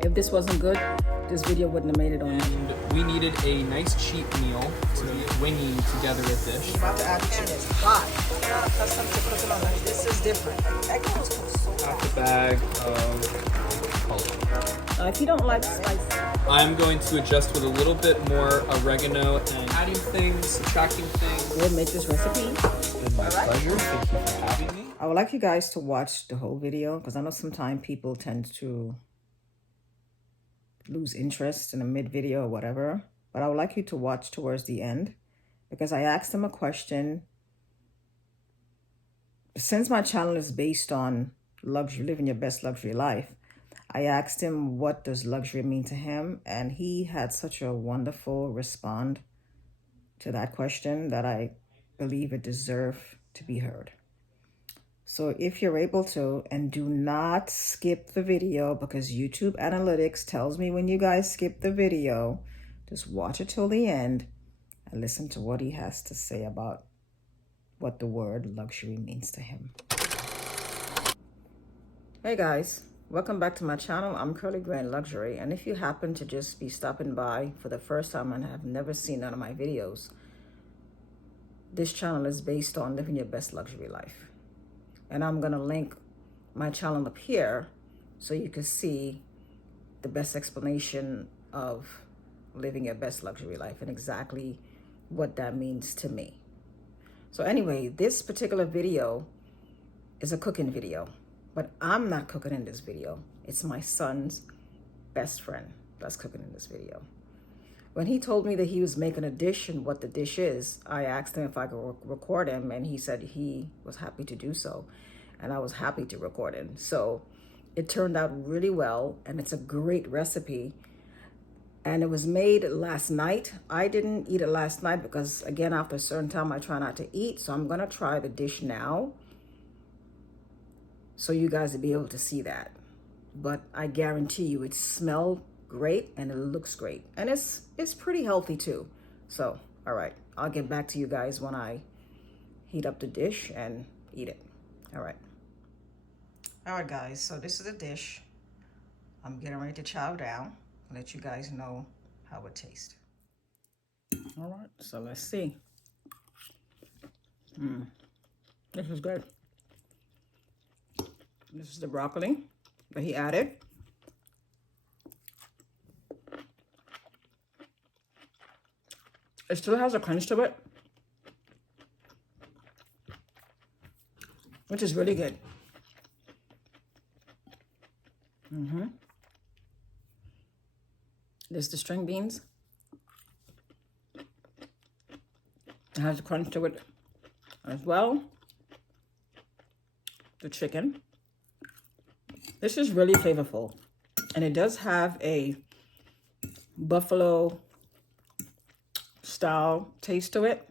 If this wasn't good, this video wouldn't have made it on. And we needed a nice cheap meal to be winging together with this. I'm about to add the cheese. Why? I'm not accustomed to cooking on lunch. This is different. That goes so Half a bag of culture. if you don't like spicy, I'm going to adjust with a little bit more oregano and adding things, subtracting things. we'll make this recipe. It's been my pleasure. Thank you for having me. I would like you guys to watch the whole video because I know sometimes people tend to lose interest in a mid-video or whatever. But I would like you to watch towards the end because I asked him a question. Since my channel is based on luxury, living your best luxury life, I asked him what does luxury mean to him, and he had such a wonderful response to that question that I believe it deserved to be heard. So if you're able to, and do not skip the video because YouTube analytics tells me when you guys skip the video, just watch it till the end and listen to what he has to say about what the word luxury means to him. Hey guys, welcome back to my channel. I'm Curly Grand Luxury, and if you happen to just be stopping by for the first time and have never seen none of my videos, this channel is based on living your best luxury life. And I'm gonna link my channel up here so you can see the best explanation of living your best luxury life and exactly what that means to me. So anyway, this particular video is a cooking video, but I'm not cooking in this video. It's my son's best friend that's cooking in this video. When he told me that he was making a dish and what the dish is, I asked him if I could record him, and he said he was happy to do so. And I was happy to record him. So it turned out really well, and it's a great recipe. And it was made last night. I didn't eat it last night because, again, after a certain time, I try not to eat. So I'm going to try the dish now so you guys will be able to see that. But I guarantee you it smelled great and it looks great, and it's pretty healthy too. So all right, I'll get back to you guys when I heat up the dish and eat it. All right guys, so this is a dish I'm getting ready to chow down and let you guys know how it tastes. All right, so let's see. This is good. This is the broccoli that he added. It still has a crunch to it, which is really good. This is the string beans. It has a crunch to it as well. The chicken. This is really flavorful, and it does have a buffalo style taste to it,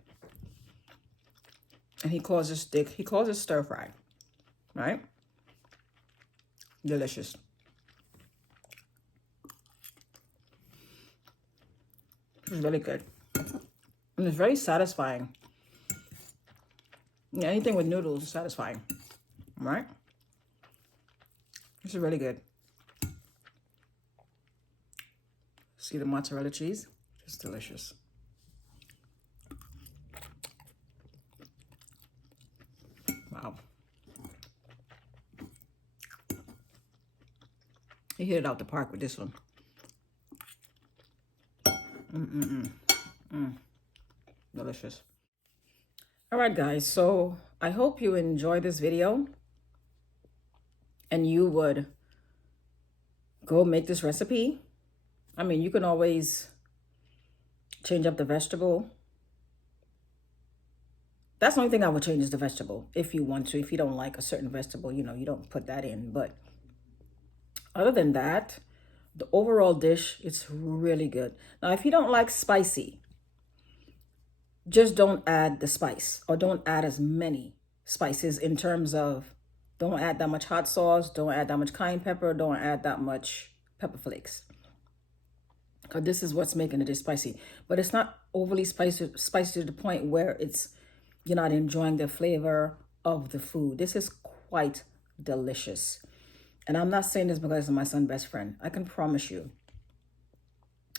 and he calls it stir fry, right? Delicious. It's really good, and it's very satisfying. Yeah, anything with noodles is satisfying, right? This is really good. See the mozzarella cheese? It's delicious. Wow. He hit it out the park with this one. Delicious. All right, guys. So I hope you enjoyed this video and you would go make this recipe. I mean, you can always change up the vegetable. That's the only thing I would change is the vegetable if you want to. If you don't like a certain vegetable, you know, you don't put that in. But other than that, the overall dish, it's really good. Now, if you don't like spicy, just don't add the spice, or don't add as many spices in terms of don't add that much hot sauce, don't add that much cayenne pepper, don't add that much pepper flakes. Because this is what's making it spicy. But it's not overly spicy to the point where you're not enjoying the flavor of the food. This is quite delicious. And I'm not saying this because I'm my son's best friend. I can promise you,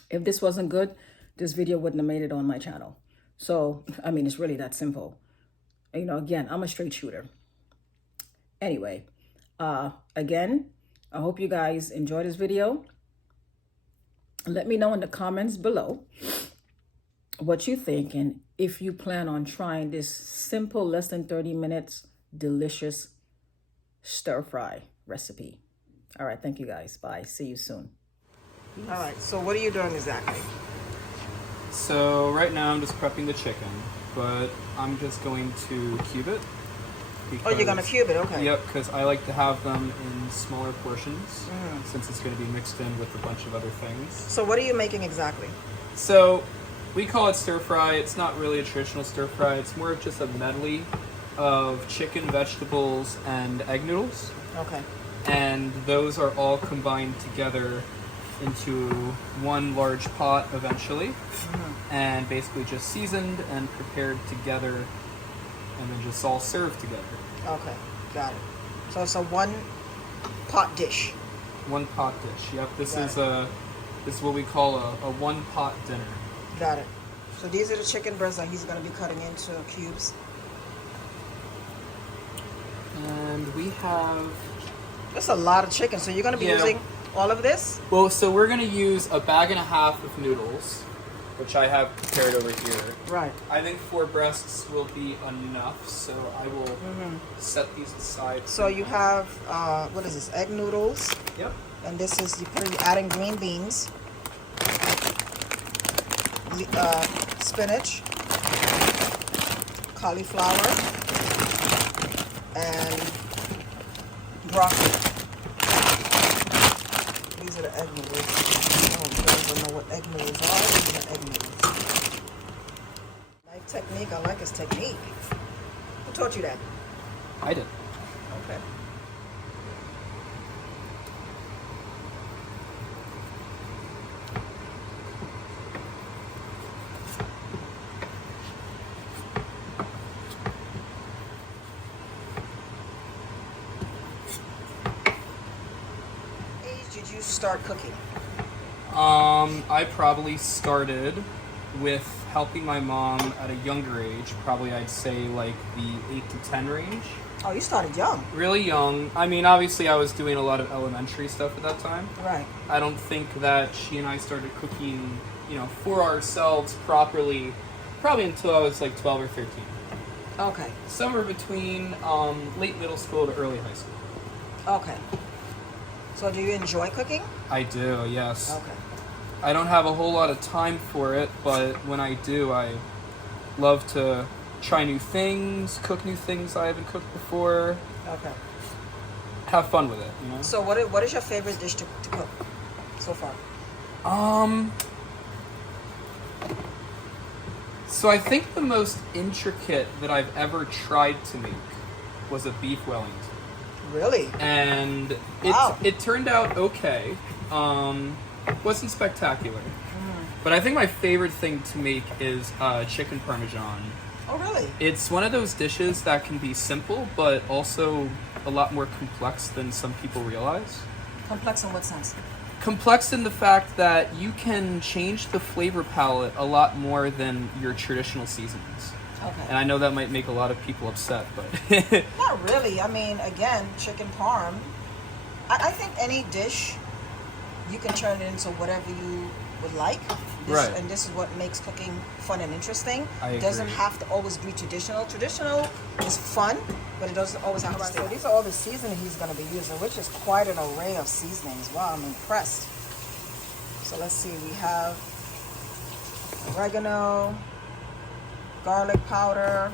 if this wasn't good, this video wouldn't have made it on my channel. So, I mean, it's really that simple. You know, again, I'm a straight shooter. Anyway, again, I hope you guys enjoy this video. Let me know in the comments below what you think and if you plan on trying this simple, less than 30 minutes, delicious stir fry recipe. All right, thank you guys. Bye. See you soon. All right, so what are you doing exactly? So right now I'm just prepping the chicken, but I'm just going to cube it. Oh, you're gonna cube it, okay. Yep, because I like to have them in smaller portions since it's going to be mixed in with a bunch of other things. So what are you making exactly? So we call it stir fry. It's not really a traditional stir fry. It's more of just a medley of chicken, vegetables, and egg noodles. Okay. And those are all combined together into one large pot eventually, and basically just seasoned and prepared together, and then just all served together. Okay, got it. So it's a one pot dish. One pot dish. Yep. This is what we call a one pot dinner. Got it. So these are the chicken breasts that he's going to be cutting into cubes. And we have... That's a lot of chicken. So you're going to be using all of this? Well, so we're going to use a bag and a half of noodles, which I have prepared over here. Right. I think 4 breasts will be enough, so I will set these aside. So you have, what is this, egg noodles? Yep. And this is, you're adding green beans, spinach, cauliflower, and broccoli. These are the egg noodles. Oh, you guys don't know what egg noodles are. These are egg noodles. My technique, I like his technique. Who taught you that? I did. Okay. Did you start cooking? I probably started with helping my mom at a younger age. Probably I'd say like the 8 to 10 range. Oh, you started young. Really young. I mean, obviously I was doing a lot of elementary stuff at that time. Right. I don't think that she and I started cooking, for ourselves properly, probably until I was like 12 or 13. Okay. Somewhere between late middle school to early high school. Okay. So do you enjoy cooking? I do, yes. Okay. I don't have a whole lot of time for it, but when I do, I love to try new things, cook new things I haven't cooked before. Okay. Have fun with it, So what is your favorite dish to cook so far? So I think the most intricate that I've ever tried to make was a beef Wellington. Really? And it turned out okay. Wasn't spectacular. But I think my favorite thing to make is chicken parmesan. Oh, really? It's one of those dishes that can be simple, but also a lot more complex than some people realize. Complex in what sense? Complex in the fact that you can change the flavor palette a lot more than your traditional seasonings. Okay. And I know that might make a lot of people upset, but... Not really. I mean, again, chicken parm. I think any dish, you can turn it into whatever you would like. Right. And this is what makes cooking fun and interesting. It doesn't have to always be traditional. Traditional is fun, but it doesn't always have to stay. So these are all the seasoning he's going to be using, which is quite an array of seasonings. Wow, I'm impressed. So let's see. We have oregano, garlic powder,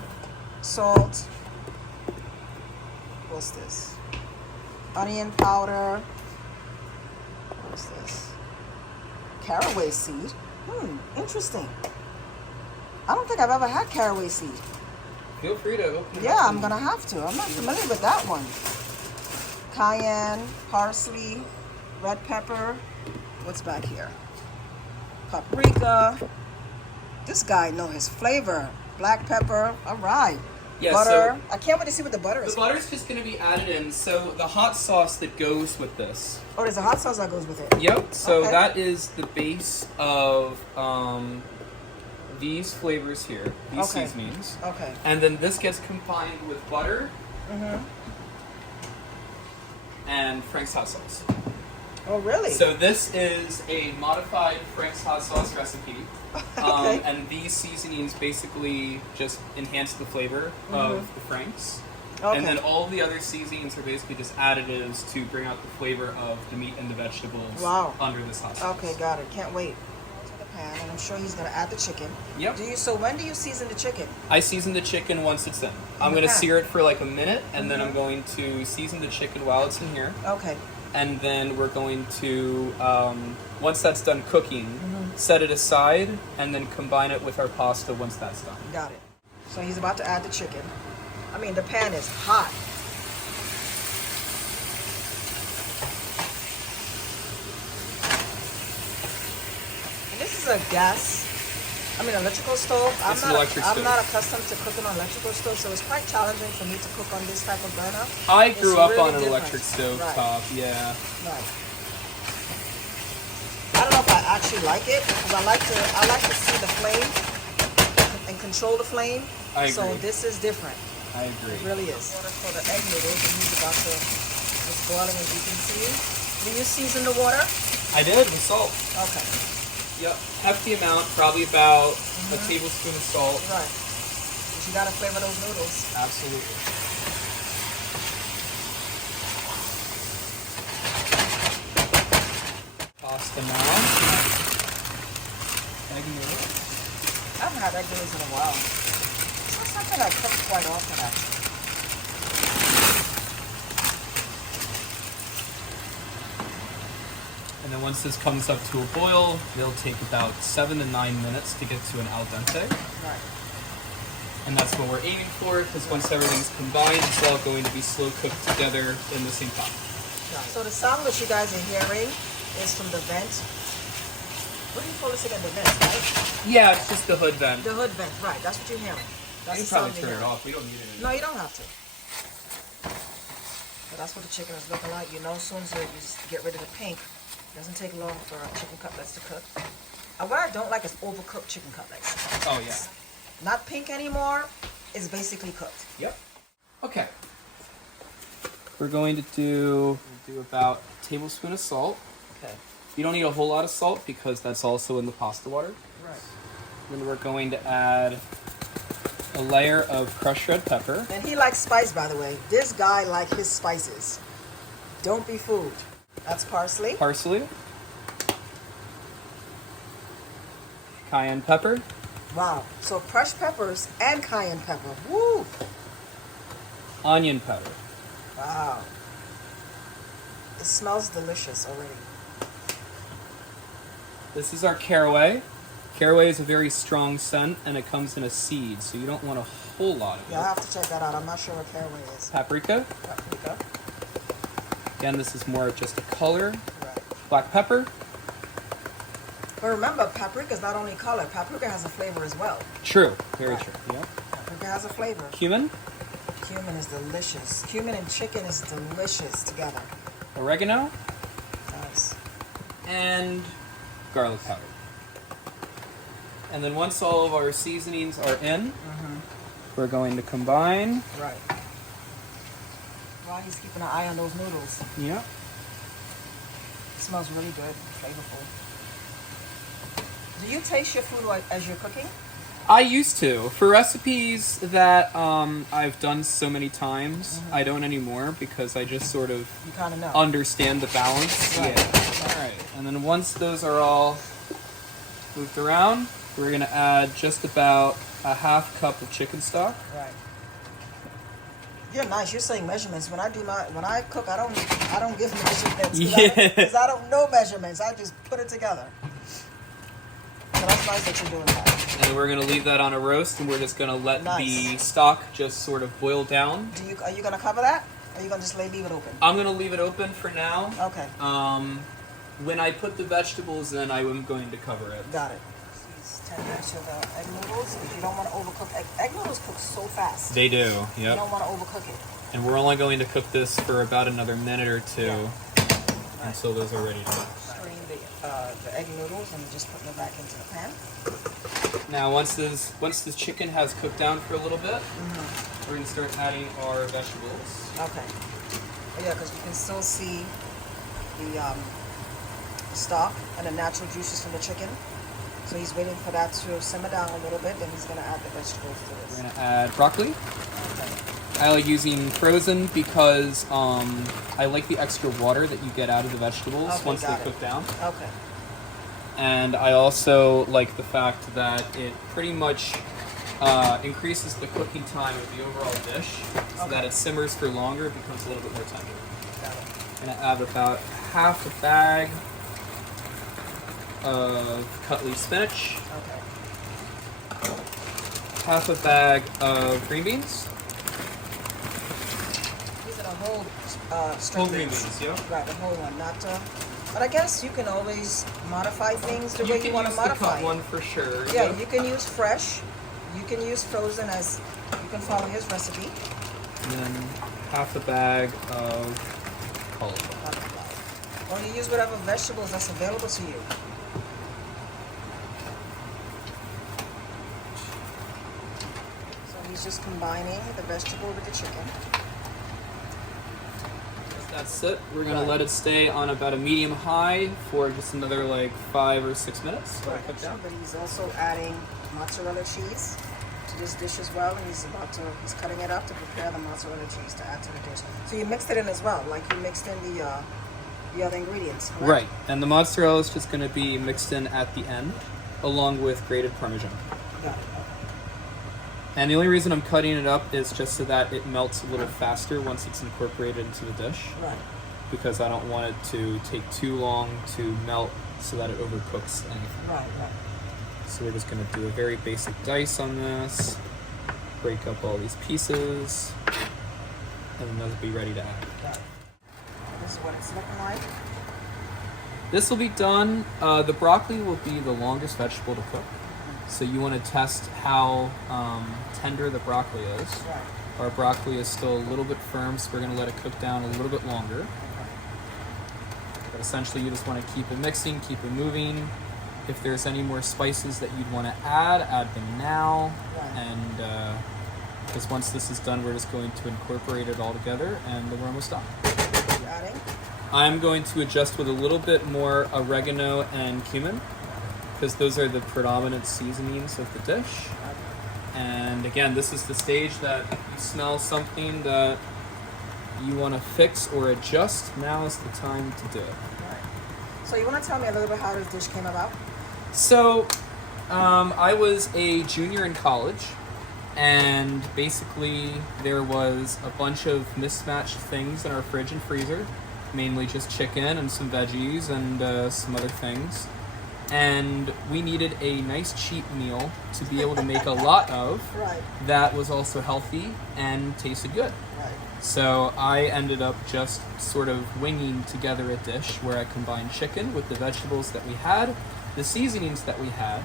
salt. What's this? Onion powder. What's this? Caraway seed. Interesting. I don't think I've ever had caraway seed. Feel free to open it. Yeah, I'm gonna have to. I'm not familiar with that one. Cayenne, parsley, red pepper. What's back here? Paprika. This guy knows his flavor. Black pepper. All right. Yeah, butter. I can't wait to see what the butter is. The butter's just going to be added in. So the hot sauce that goes with this. Oh, there's a hot sauce that goes with it. Yep. So Okay. that is the base of these flavors here, these Okay. seasonings. Okay. And then this gets combined with butter and Frank's hot sauce. Oh, really? So this is a modified Frank's hot sauce recipe. Okay. And these seasonings basically just enhance the flavor of the Frank's. Okay. And then all the other seasonings are basically just additives to bring out the flavor of the meat and the vegetables under this hot sauce. Okay, got it. Can't wait. To the pan, and I'm sure he's gonna add the chicken. Yep. So when do you season the chicken? I season the chicken once it's in. I'm going to sear it for like a minute, and then I'm going to season the chicken while it's in here. Okay. And then we're going to, once that's done cooking, set it aside, and then combine it with our pasta once that's done. Got it. So he's about to add the chicken. I mean, the pan is hot. And this is a electrical stove. It's an electric I'm stove. not accustomed to cooking on electrical stove, so it's quite challenging for me to cook on this type of burner. I grew up really on an different. electric stove Right. top, yeah. Right. I don't know if I actually like it because I like to see the flame and control the flame. I So agree. this is different. I agree. It really is. Water for the egg noodles, and he's about to it's boiling as you can see. Do you season the water? I did with salt. Okay. Yep, hefty amount, probably about a tablespoon of salt. Right. But you gotta flavor those noodles. Absolutely. Pasta now. Egg noodles. I haven't had egg noodles in a while. It's not something I cook quite often actually. And then once this comes up to a boil, it'll take about 7 to 9 minutes to get to an al dente. Right. And that's what we're aiming for, because once everything's combined, it's all going to be slow cooked together in the same pot. Right. So the sound that you guys are hearing is from the vent. What do you call this again? The vent, right? Yeah, it's just the hood vent. The hood vent, right. That's what you're hearing. You That's can the probably sound you're turn it hearing. off. We don't need it No, anymore. you don't have to. But that's what the chicken is looking like. You know, as soon as you just get rid of the pink, it doesn't take long for chicken cutlets to cook. And what I don't like is overcooked chicken cutlets. Oh, yeah. Not pink anymore. It's basically cooked. Yep. Okay. We're going to do about a tablespoon of salt. Okay. You don't need a whole lot of salt because that's also in the pasta water. Right. Then we're going to add a layer of crushed red pepper. And he likes spice, by the way. This guy likes his spices. Don't be fooled. That's parsley. Parsley. Cayenne pepper. Wow. So crushed peppers and cayenne pepper. Woo! Onion powder. Wow. It smells delicious already. This is our caraway. Caraway is a very strong scent, and it comes in a seed, so you don't want a whole lot of Yeah, I it. have to check that out. I'm not sure what caraway is. Paprika. Paprika. Again, this is more of just a color. Right. Black pepper. But remember, paprika is not only color. Paprika has a flavor as well. True. Very Right. true. Yep. Paprika has a flavor. Cumin. Cumin is delicious. Cumin and chicken is delicious together. Oregano. Nice. And garlic powder. And then once all of our seasonings are in, we're going to combine. Right. While he's keeping an eye on those noodles. Yep. It smells really good, flavorful. Do you taste your food as you're cooking? I used to. For recipes that I've done so many times, I don't anymore because I just sort of You kind of know. understand the balance. Right. Yeah. All right. And then once those are all moved around, we're going to add just about a half cup of chicken stock. Right. You're nice. You're saying measurements. When I cook, I don't give measurements. Because I don't know measurements. I just put it together. So that's nice that you're doing that. And we're going to leave that on a roast, and we're just going to let Nice. the stock just sort of boil down. Are you gonna cover that? Or are you gonna just leave it open? I'm going to leave it open for now. Okay. When I put the vegetables in, I am going to cover it. Got it. Nice. Tender to the egg noodles. If you don't want to overcook egg noodles cook so fast. They do, You yep. don't want to overcook it. And we're only going to cook this for about another minute or two until those are ready to go. Strain the egg noodles and just put them back into the pan. Now, once this chicken has cooked down for a little bit, we're going to start adding our vegetables. Okay. Oh, yeah, because you can still see the stock and the natural juices from the chicken. So he's waiting for that to simmer down a little bit, then he's going to add the vegetables to this. We're going to add broccoli. Okay. I like using frozen because I like the extra water that you get out of the vegetables once they cook down. Okay. And I also like the fact that it pretty much increases the cooking time of the overall dish so that it simmers for longer, it becomes a little bit more tender. Got it. I'm going to add about half a bag of cut leaf spinach, Okay. half a bag of green beans. These are the whole string Whole green beans, yeah. Right, the whole one, not but I guess you can always modify things the way you want to modify. You can use the cut one for sure. Yeah, you can use fresh. You can use frozen as you can follow his recipe. And then half a bag of cauliflower. Or you use whatever vegetables that's available to you. So he's just combining the vegetable with the chicken. That's it. We're going to let it stay on about a medium high for just another like 5 or 6 minutes. Cook down. But he's also adding mozzarella cheese to this dish as well, and he's cutting it up to prepare the mozzarella cheese to add to the dish. So you mixed it in as well, like you mixed in the other ingredients, correct? Right, and the mozzarella is just going to be mixed in at the end, along with grated Parmesan. Got it. And the only reason I'm cutting it up is just so that it melts a little faster once it's incorporated into the dish. Right. Because I don't want it to take too long to melt so that it overcooks anything. Right, right. So we're just going to do a very basic dice on this, break up all these pieces, and then they'll be ready to add. Got it. This is what it's looking like. This will be done. The broccoli will be the longest vegetable to cook. So you want to test how tender the broccoli is. Right. Our broccoli is still a little bit firm, so we're going to let it cook down a little bit longer. But essentially you just want to keep it mixing, keep it moving. If there's any more spices that you'd want to add them now. Right. And because once this is done, we're just going to incorporate it all together, and then we're almost done. You adding? I'm going to adjust with a little bit more oregano and cumin, because those are the predominant seasonings of the dish. And again, this is the stage that you smell something that you want to fix or adjust. Now is the time to do it. Right. So you want to tell me a little bit how this dish came about? So, I was a junior in college, and basically there was a bunch of mismatched things in our fridge and freezer, mainly just chicken and some veggies and some other things. And we needed a nice cheap meal to be able to make a lot of Right. that was also healthy and tasted good. Right. So I ended up just sort of winging together a dish where I combined chicken with the vegetables that we had, the seasonings that we had,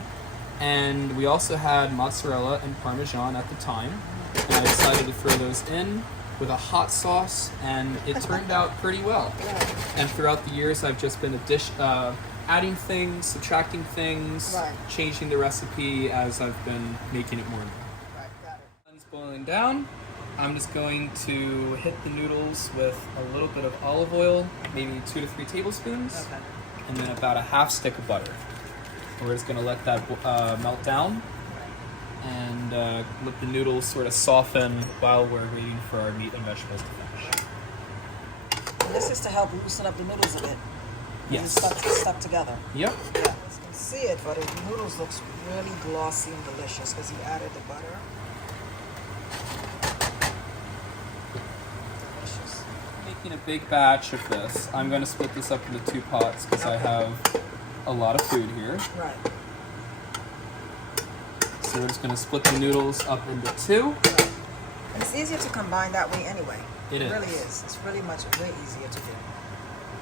and we also had mozzarella and Parmesan at the time. And I decided to throw those in with a hot sauce, and it turned out pretty well. Right. And throughout the years, I've just been adding things, subtracting things, Right. changing the recipe as I've been making it more and more. Right. Got it. It's boiling down. I'm just going to hit the noodles with a little bit of olive oil, maybe 2 to 3 tablespoons, Okay. and then about a half stick of butter. And we're just going to let that melt down and let the noodles sort of soften while we're waiting for our meat and vegetables to finish. And this is to help loosen up the noodles a bit. Yes. It's stuck together. Yep. Yeah, you can see it, but the noodles looks really glossy and delicious because you added the butter. Delicious. Making a big batch of this. I'm going to split this up into 2 pots because I have a lot of food here. Right. So we're just going to split the noodles up into 2. Right. And it's easier to combine that way anyway. It is. Really is. It's really much way easier to do.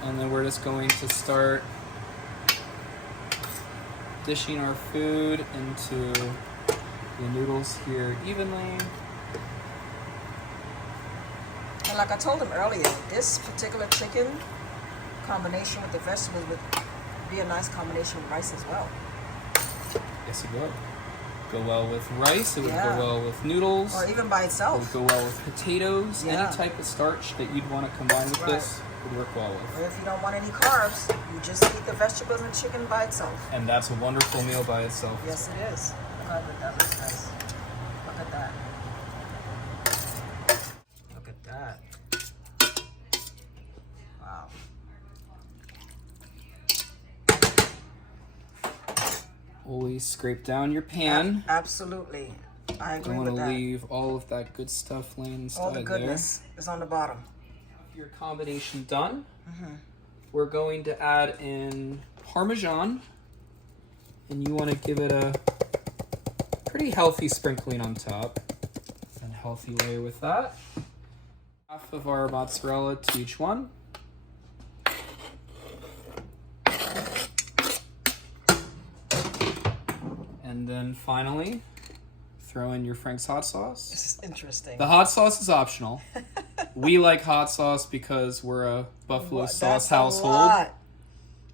And then we're just going to start dishing our food into the noodles here evenly. And like I told him earlier, this particular chicken combination with the vegetables would be a nice combination with rice as well. Yes, it would. Go well with rice, it would Yeah. go well with noodles. Or even by It itself. would go well with potatoes. Yeah. Any type of starch that you'd want to combine with Right. this would work well with. Or if you don't want any carbs, you just eat the vegetables and chicken by itself. And that's a wonderful meal by itself. Yes, it is. Look how good that looks nice. Look at that. Look at that. Wow. Always scrape down your pan. Absolutely. I agree Don't want with to that. leave all of that good stuff laying inside All the there. goodness is on the bottom. Your combination done. We're going to add in Parmesan, and you want to give it a pretty healthy sprinkling on top, and healthy layer with that. Half of our mozzarella to each one. And then finally, throw in your Frank's hot sauce. This is interesting. The hot sauce is optional. We like hot sauce because we're a buffalo sauce That's household. A lot.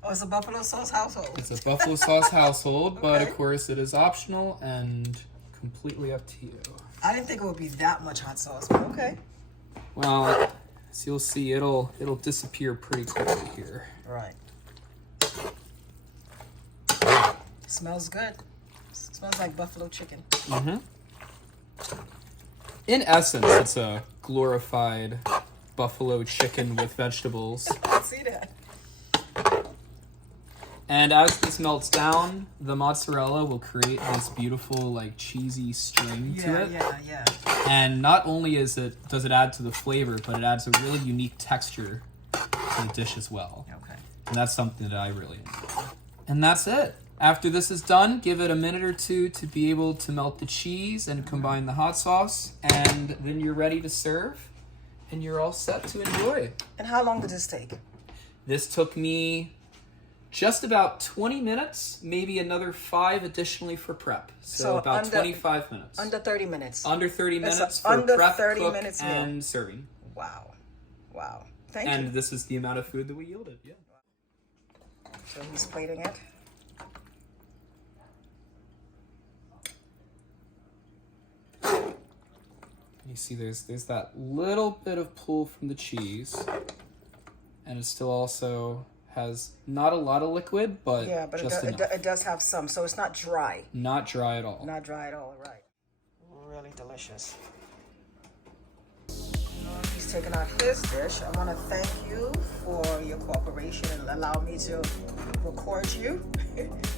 Oh, it's a buffalo sauce household. It's a buffalo sauce household, but Okay. of course it is optional and completely up to you. I didn't think it would be that much hot sauce, but okay. Well, as you'll see, it'll disappear pretty quickly here. Right. Smells good. Smells like buffalo chicken. Mm-hmm. In essence, it's a glorified buffalo chicken with vegetables. I see that. And as this melts down, the mozzarella will create this beautiful, like, cheesy string to it. Yeah. And not only does it add to the flavor, but it adds a really unique texture to the dish as well. Okay. And that's something that I really enjoy. And that's it. After this is done, give it a minute or two to be able to melt the cheese and combine the hot sauce. And then you're ready to serve. And you're all set to enjoy. And how long did this take? This took me just about 20 minutes, maybe another 5 additionally for prep. So about 25 minutes. Under 30 minutes. Under 30 It's minutes a for under prep, 30 cook, minutes meal. and serving. Wow. Thank you. And this is the amount of food that we yielded. Yeah. So he's plating it. You see there's that little bit of pull from the cheese. And it still also has not a lot of liquid, but Yeah, but just enough. it does have some, so it's not dry. Not dry at all. Not dry at all, right. Really delicious. He's taking out his dish. I want to thank you for your cooperation and allow me to record you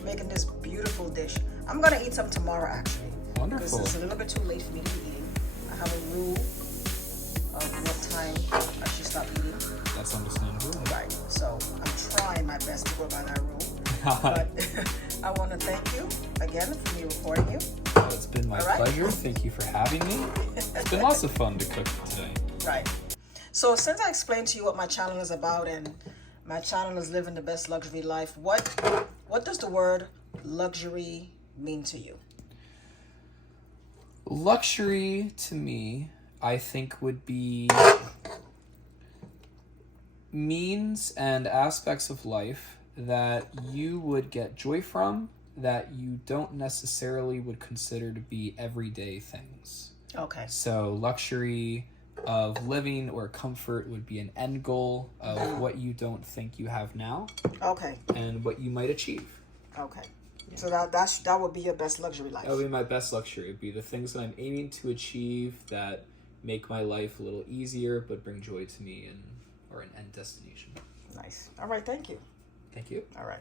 making this beautiful dish. I'm going to eat some tomorrow, actually. Wonderful. Because it's a little bit too late for me to be eating. I have a rule of what time I should stop eating. That's understandable. Right. So I'm trying my best to go by that rule. But I want to thank you again for me recording you. It's been my All right. pleasure. Thank you for having me. It's been lots of fun to cook today. Right. So since I explained to you what my channel is about, and my channel is living the best luxury life, what does the word luxury mean to you? Luxury to me, I think, would be means and aspects of life that you would get joy from that you don't necessarily would consider to be everyday things. Okay. So luxury of living or comfort would be an end goal of what you don't think you have now Okay. and what you might achieve. Okay. So that would be your best luxury life. That would be my best luxury. It would be the things that I'm aiming to achieve that make my life a little easier but bring joy to me or an end destination. Nice. All right. Thank you. Thank you. All right.